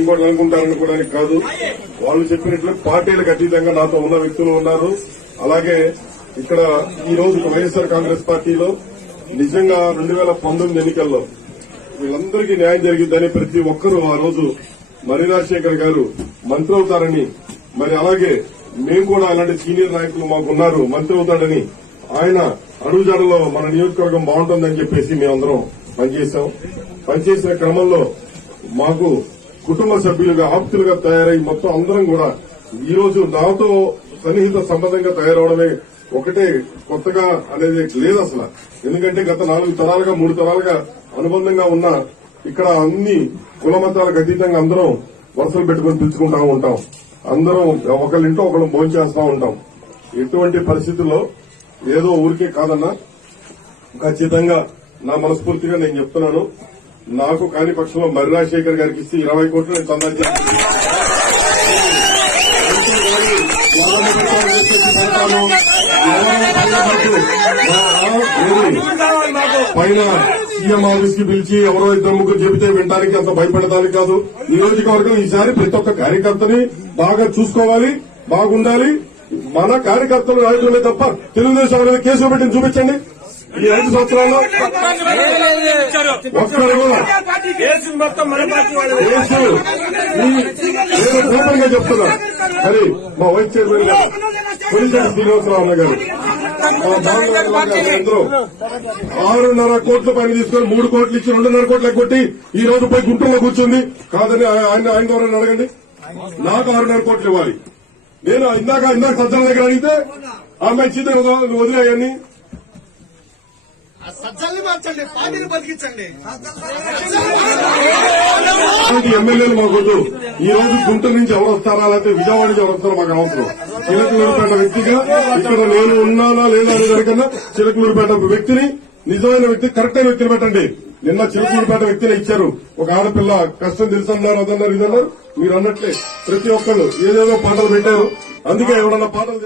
ఇంకోటి అనుకుంటారనుకోవడానికి కాదు, వాళ్ళు చెప్పినట్లు పార్టీలకు అతీతంగా నాతో ఉన్న వ్యక్తులు ఉన్నారు. అలాగే ఇక్కడ ఈ రోజు వైఎస్ఆర్ కాంగ్రెస్ పార్టీలో నిజంగా 2019 ఎన్నికల్లో వీళ్ళందరికీ న్యాయం జరిగిద్దని ప్రతి ఒక్కరూ ఆ రోజు మర్రి రాజశేఖర్ గారు మంత్రి అవుతారని, మరి అలాగే మేము కూడా అలాంటి సీనియర్ నాయకులు మాకున్నారు మంత్రి అవుతాడని ఆయన అడుగుజాడలో మన నియోజకవర్గం బాగుంటుందని చెప్పేసి మేమందరం పనిచేశాం. పనిచేసిన క్రమంలో మాకు కుటుంబ సభ్యులుగా ఆప్తులుగా తయారై మొత్తం అందరం కూడా ఈ రోజు నాతో సన్నిహిత సంబంధంగా తయారవడమే ఒకటే కొత్తగా అనేది లేదు అసలు. ఎందుకంటే గత 4 తరాలుగా 3 తరాలుగా అనుబంధంగా ఉన్న ఇక్కడ అన్ని కుల మతాలకు అతీతంగా అందరం వరుసలు పెట్టుకుని పిలుచుకుంటా ఉంటాం. అందరం ఒకళ్ళింటో ఒకళ్ళు భోంచేస్తా ఉంటాం. ఎటువంటి పరిస్థితుల్లో ఏదో ఊరికే కాదన్నా, ఖచ్చితంగా నా మనస్ఫూర్తిగా నేను చెప్తున్నాను, నాకు కాని పక్షంలో మర్రి రాజశేఖర్ గారికి ఇస్తే 20 కోట్లు నేను చందా పైన సీఎం ఆఫీస్ కి పిలిచి ఎవరో 2-3 చెబితే వినడానికి అంత భయపడడానికి కాదు. నియోజకవర్గం ఈసారి ప్రతి ఒక్క కార్యకర్తని బాగా చూసుకోవాలి, బాగుండాలి. మన కార్యకర్తలు నాయకులే తప్ప తెలుగుదేశం అనేది కేసులు పెట్టింది చూపించండి. ఈ 5 సంవత్సరాల్లో ఒక్కరు కూడా నేను ఓపెన్ గా చెప్తున్నా. మరి మా వైస్ చైర్మన్ గారు కొలిశెట్టి శ్రీనివాసరావు అన్న గారు, మా అందరూ 6.5 కోట్ల పైన తీసుకొని 3 కోట్లు ఇచ్చి 2.5 కోట్లు కొట్టి ఈ రోజు పోయి గుంటూరులో కూర్చుంది. కాదని ఆయన ద్వారా అడగండి. నాకు 6.5 కోట్లు ఇవ్వాలి. నేను ఇందాక సజ్జల దగ్గర అడిగితే ఆమె చీత వదిలేయని ఎమ్మెల్యేలు మాకొద్దు. ఈ రోజు గుంటూరు నుంచి ఎవరు వస్తారా, లేకపోతే విజయవాడ నుంచి ఎవరు వస్తారో మాకు అవసరం. చిలకలూరుపేట వ్యక్తిగా ఇక్కడ నేను ఉన్నానా లేదా అనే దానికన్నా చిలకలూరుపేట వ్యక్తిని, నిజమైన వ్యక్తి, కరెక్ట్ అయిన వ్యక్తిని పెట్టండి. నిన్న చిలకలూరుపేట వ్యక్తిని ఇచ్చారు. ఒక ఆడపిల్ల కష్టం తెలుసన్నారు, అదన్నారు, ఇదన్నారు. మీరు అన్నట్లే ప్రతి ఒక్కళ్ళు ఏదేదో పాటలు పెట్టారు. అందుకే ఎవరన్నా పాటలు